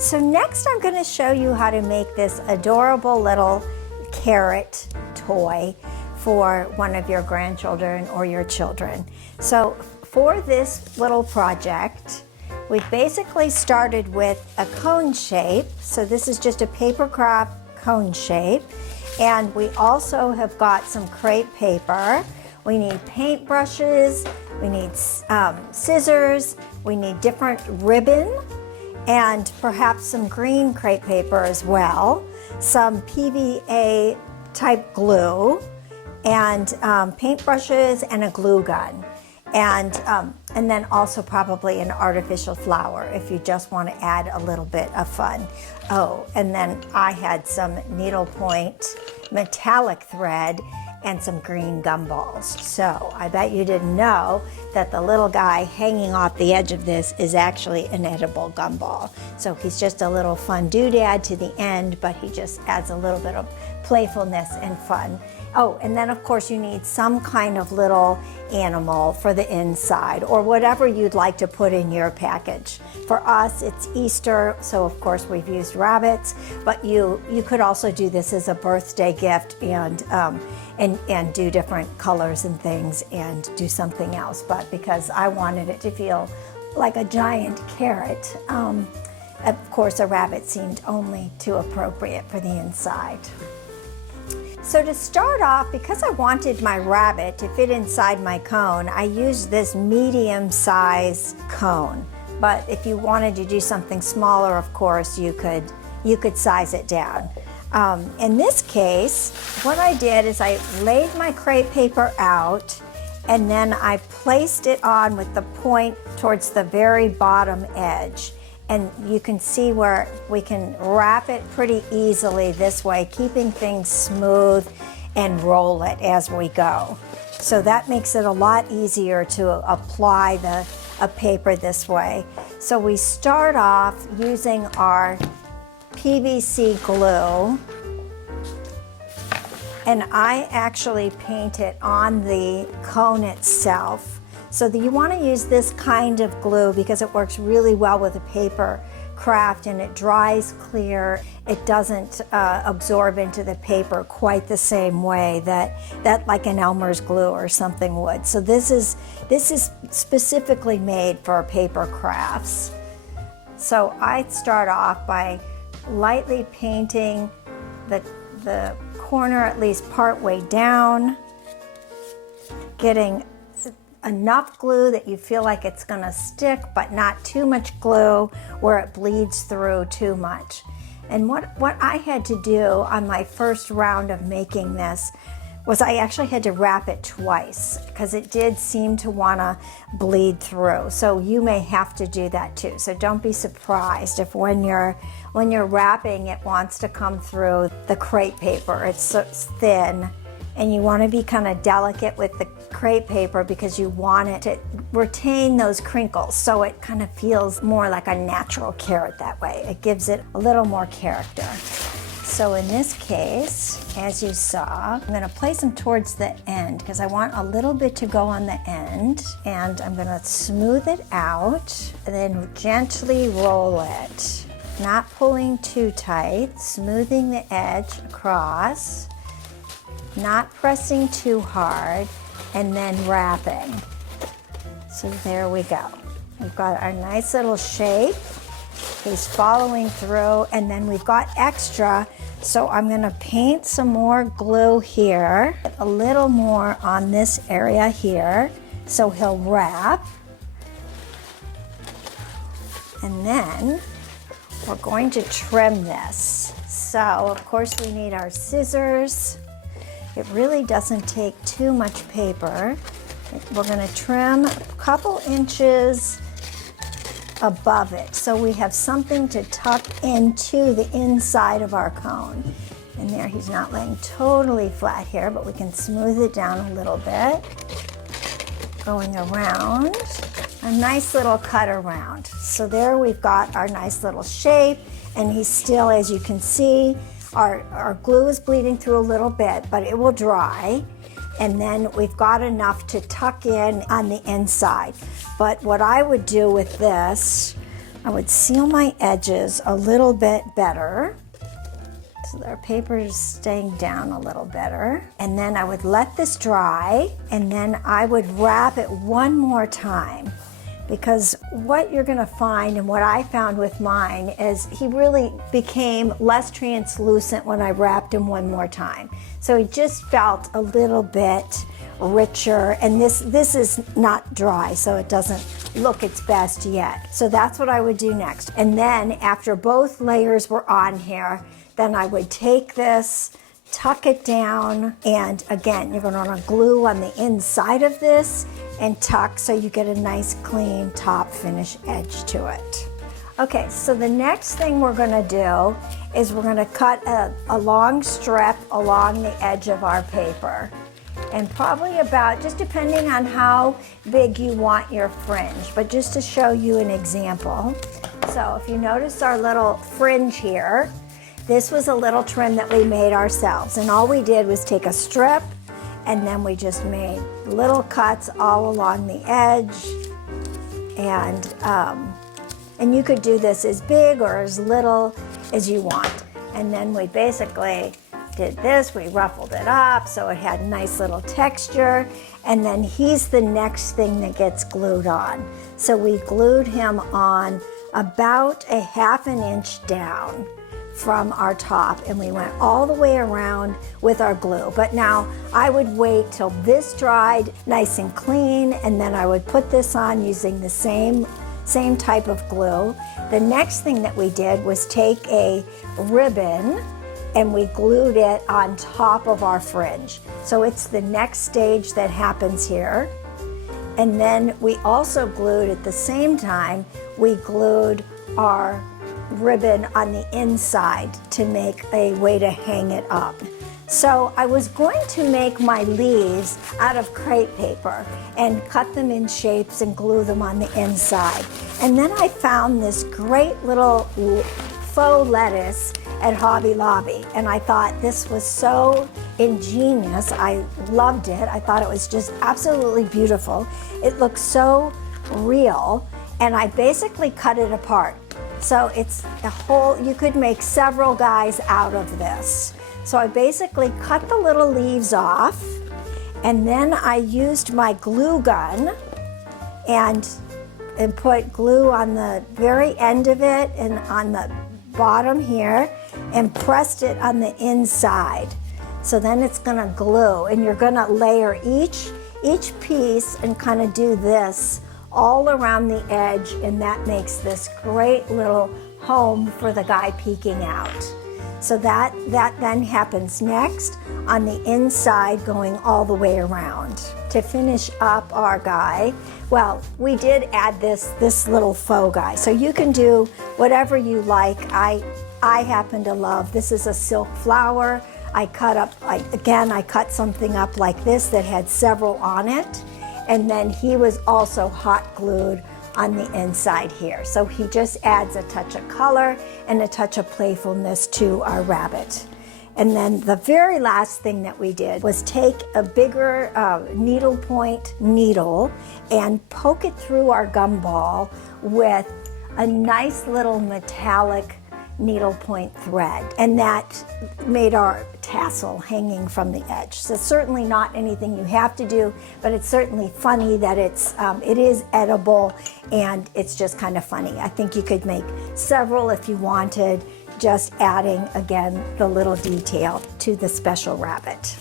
So next I'm going to show you how to make this adorable little carrot toy for one of your grandchildren or your children. So for this little project, we basically started with a cone shape. So this is just a paper craft cone shape. And we also have got some crepe paper. We need paint brushes, we need scissors, we need different ribbon, and perhaps some green crepe paper as well, some PVA type glue, and paint brushes and a glue gun. And then also probably an artificial flower if you just want to add a little bit of fun. Oh, and then I had some needlepoint metallic thread and some green gumballs. So I bet you didn't know that the little guy hanging off the edge of this is actually an edible gumball. So he's just a little fun doodad to the end, but he just adds a little bit of playfulness and fun. Oh, and then of course you need some kind of little animal for the inside or whatever you'd like to put in your package. For us, it's Easter, so of course we've used rabbits, but you could also do this as a birthday gift and do different colors and things and do something else. But because I wanted it to feel like a giant carrot, of course a rabbit seemed only too appropriate for the inside. So to start off, because I wanted my rabbit to fit inside my cone, I used this medium size cone. But if you wanted to do something smaller, of course, you could size it down. In this case, what I did is I laid my crepe paper out and then I placed it on with the point towards the very bottom edge. And you can see where we can wrap it pretty easily this way, keeping things smooth and roll it as we go. So that makes it a lot easier to apply a paper this way. So we start off using our PVC glue, and I actually paint it on the cone itself. So you want to use this kind of glue because it works really well with a paper craft and it dries clear. It doesn't absorb into the paper quite the same way that like an Elmer's glue or something would. So this is specifically made for paper crafts. So I start off by lightly painting the corner at least part way down, getting enough glue that you feel like it's going to stick, but not too much glue where it bleeds through too much. And what I had to do on my first round of making this was I actually had to wrap it twice because it did seem to want to bleed through. So you may have to do that too. So don't be surprised if when you're wrapping it wants to come through the crepe paper. It's so thin. And you want to be kind of delicate with the crepe paper because you want it to retain those crinkles so it kind of feels more like a natural carrot that way. It gives it a little more character. So in this case, as you saw, I'm going to place them towards the end because I want a little bit to go on the end, and I'm going to smooth it out and then gently roll it, not pulling too tight, smoothing the edge across, not pressing too hard, and then wrapping. So there we go. We've got our nice little shape. He's following through, and then we've got extra, so I'm going to paint some more glue here, a little more on this area here, so he'll wrap. And then we're going to trim this. So of course we need our scissors. It really doesn't take too much paper. We're going to trim a couple inches above it so we have something to tuck into the inside of our cone. And there, he's not laying totally flat here, but we can smooth it down a little bit. Going around, a nice little cut around. So there we've got our nice little shape, and he's still, as you can see, our glue is bleeding through a little bit, but it will dry. And then we've got enough to tuck in on the inside. But what I would do with this I would seal my edges a little bit better, so our paper is staying down a little better. And then I would let this dry, and then I would wrap it one more time. Because what you're gonna find, and what I found with mine, is he really became less translucent when I wrapped him one more time. So he just felt a little bit richer, and this is not dry, so it doesn't look its best yet. So that's what I would do next. And then after both layers were on here, then I would take this, tuck it down, and again, you're gonna wanna glue on the inside of this and tuck so you get a nice clean top finish edge to it. Okay, so the next thing we're gonna do is we're gonna cut a long strip along the edge of our paper. And probably about, just depending on how big you want your fringe, but just to show you an example. So if you notice our little fringe here, this was a little trim that we made ourselves, and all we did was take a strip and then we just made little cuts all along the edge, and you could do this as big or as little as you want. And then we basically did this, we ruffled it up so it had nice little texture, and then he's the next thing that gets glued on. So we glued him on about a ½ inch down from our top, and we went all the way around with our glue. But now I would wait till this dried nice and clean, and then I would put this on using the same type of glue. The next thing that we did was take a ribbon and we glued it on top of our fringe. So it's the next stage that happens here. And then we also glued, at the same time, we glued our ribbon on the inside to make a way to hang it up. So I was going to make my leaves out of crepe paper and cut them in shapes and glue them on the inside. And then I found this great little faux lettuce at Hobby Lobby, and I thought this was so ingenious. I loved it. I thought it was just absolutely beautiful. It looked so real, and I basically cut it apart. So it's a whole, you could make several guys out of this. So I basically cut the little leaves off, and then I used my glue gun and put glue on the very end of it and on the bottom here, and pressed it on the inside. So then it's gonna glue, and you're gonna layer each piece and kind of do this all around the edge, and that makes this great little home for the guy peeking out. So that then happens next on the inside, going all the way around. To finish up our guy, well, we did add this little faux guy. So you can do whatever you like. I happen to love, this is a silk flower. I cut something up like this that had several on it. And then he was also hot glued on the inside here. So he just adds a touch of color and a touch of playfulness to our rabbit. And then the very last thing that we did was take a bigger needlepoint needle and poke it through our gumball with a nice little metallic needlepoint thread, and that made our tassel hanging from the edge. So certainly not anything you have to do, but it's certainly funny that it is edible, and it's just kind of funny. I think you could make several if you wanted, just adding again the little detail to the special rabbit.